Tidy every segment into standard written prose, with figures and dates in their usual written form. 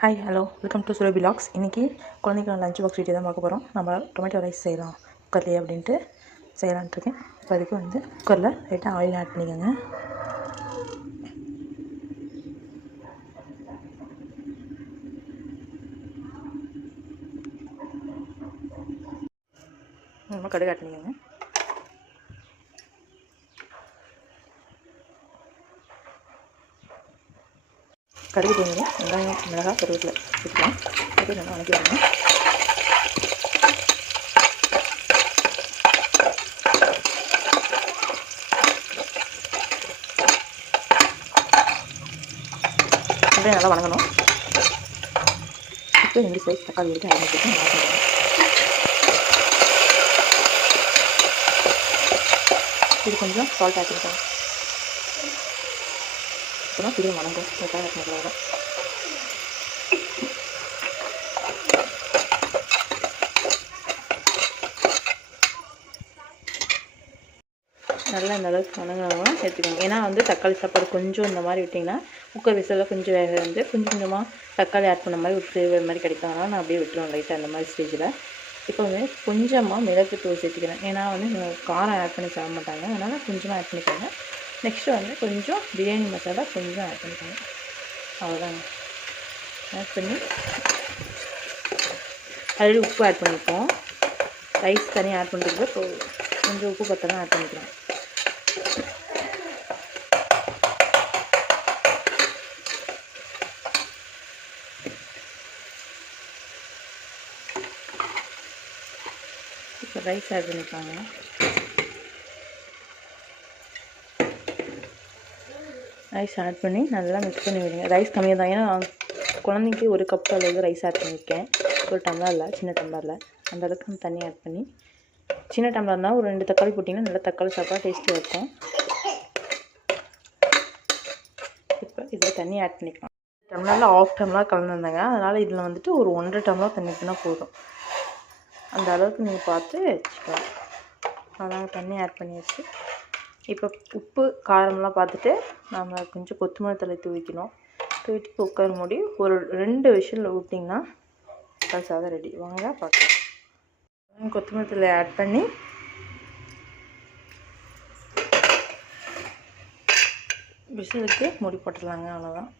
Hi hello welcome to Surabhi logs. இன்றைக்கி குழந்தைக்கு lunch box வீட்டு தான் பார்க்க போகிறோம். நம்ம டொமேட்டோ ரைஸ் செய்யலாம் குக்கர்லேயே அப்படின்ட்டு செய்யலான்ட்ருக்கேன். இப்போ அதுக்கு வந்து குக்கரில் லைட்டாக ஆயில் ஆட் பண்ணிக்கோங்க. நம்ம கடுகு ஆட் பண்ணிக்கோங்க. கடுகு போடுங்க. வெங்காயம் மிளகாய் கருவேப்பிலை வச்சுக்கலாம். அது நல்லா வணக்கிடுங்க. வெங்காயம் நல்லா வணங்கணும். இப்போ 2 சைஸ் தக்காளி எடுத்து அரை வச்சுட்டு நல்லா பண்ணுறோம். இது கொஞ்சம் சால்ட் ஆட் பண்ணிக்கோங்க. அப்புறம் இது வணங்கும் தக்காளி ஆட் பண்ணிக்கலாம். நல்லா இந்த அளவுக்கு வணங்கினா சேர்த்துக்கோங்க. ஏன்னா வந்து தக்காளி சாப்பாடு கொஞ்சம் இந்த மாதிரி விட்டிங்கன்னா குக்கர் விசிலில் கொஞ்சம் வேக வந்து கொஞ்சம் கொஞ்சமாக தக்காளி ஆட் பண்ண மாதிரி ஒரு ஃப்ளேவர் மாதிரி கிடைக்கும். அதனால் நான் அப்படியே விட்டுருவேன் லைட்டாக அந்த மாதிரி ஸ்டேஜில். இப்போ வந்து கொஞ்சமாக மிளகு தூள் சேர்த்துக்கிறேன். ஏன்னா வந்து காரம் ஆட் பண்ணி சாப்பிட மாட்டாங்க, அதனால் கொஞ்சமாக ஆட் பண்ணிக்கோங்க. நெக்ஸ்ட்டு வந்து கொஞ்சம் பிரியாணி மசாலா கொஞ்சம் ஆட் பண்ணிக்கோங்க. அவ்வளோதாங்க. ஆட் பண்ணி ஆல்ரெடி உப்பு ஆட் பண்ணிப்போம். ரைஸ் தனியாக ஆட் பண்ணுறதுக்கு இப்போ கொஞ்சம் உப்பு பத்தலாம் ஆட் பண்ணிக்கிறேன். இப்போ ரைஸ் ஆட் பண்ணிப்பாங்க. ரைஸ் ஆட் பண்ணி நல்லா மிக்ஸ் பண்ணி விடுங்க. ரைஸ் கம்மியாக தான், ஏன்னா குழந்தைக்கு 1 கப் அளவுக்கு ரைஸ் ஆட் பண்ணியிருக்கேன். ஒரு டம்ளரில், சின்ன டம்ளரில் அந்த அளவுக்கு தண்ணி ஆட் பண்ணி, சின்ன டம்ளர்னால் ஒரு 2 தக்காளி போட்டிங்கன்னா நல்லா தக்காளி சாப்பாடு டேஸ்ட்டியாக இருக்கும். இப்போ இதில் தண்ணி ஆட் பண்ணிக்கலாம். டம்ளரில் 1/2 டம்ளர் கலந்துருந்தாங்க, அதனால் இதில் வந்துட்டு ஒரு 1.5 டம்ளர் தண்ணி ஊற்றினா போதும். அந்த அளவுக்கு நீங்கள் பார்த்து வச்சுக்கலாம். அதான் தண்ணி ஆட் பண்ணியாச்சு. இப்போ உப்பு காரம்லாம் பார்த்துட்டு நம்ம கொஞ்சம் கொத்தமல்லி தழை தூவிக்கணும். தூவிட்டு குக்கர் மூடி ஒரு 2 விசில் விட்டிங்கன்னா தக்காளி சாதம் ரெடி. வாங்க பார்க்கலாம். கொத்தமல்லி தழை ஆட் பண்ணி விசிலுக்கு மூடி போட்டுடலாங்க. அவ்வளோதான்.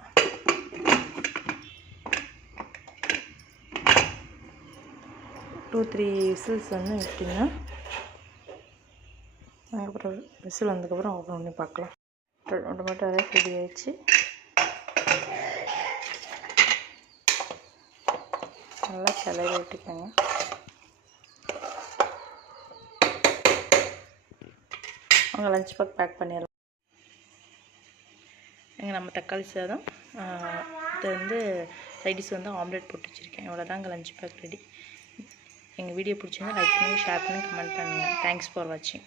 டூ 3 விசில்ஸ் வந்து விட்டிங்கன்னா அதுக்கப்புறம் விசில் வந்ததுக்கப்புறம் ஓப்பன் பண்ணி பார்க்கலாம். டொமேட்டோ ரைஸ் ரெடி ஆகிடுச்சு. நல்லா கிளறி விட்டுக்கோங்க. அவங்க லஞ்ச் பேக் பண்ணிடலாம். நம்ம தக்காளி சாதம் இது வந்து சைடிஸ் வந்து ஆம்லேட் போட்டு வச்சுருக்கேன். இவ்வளோதாங்க லஞ்ச் பேக் ரெடி. எங்கள் வீடியோ பிடிச்சிருந்தா லைக் பண்ணி, ஷேர் பண்ணி, கமெண்ட் பண்ணுங்கள். தேங்க்ஸ் ஃபார் வாட்சிங்.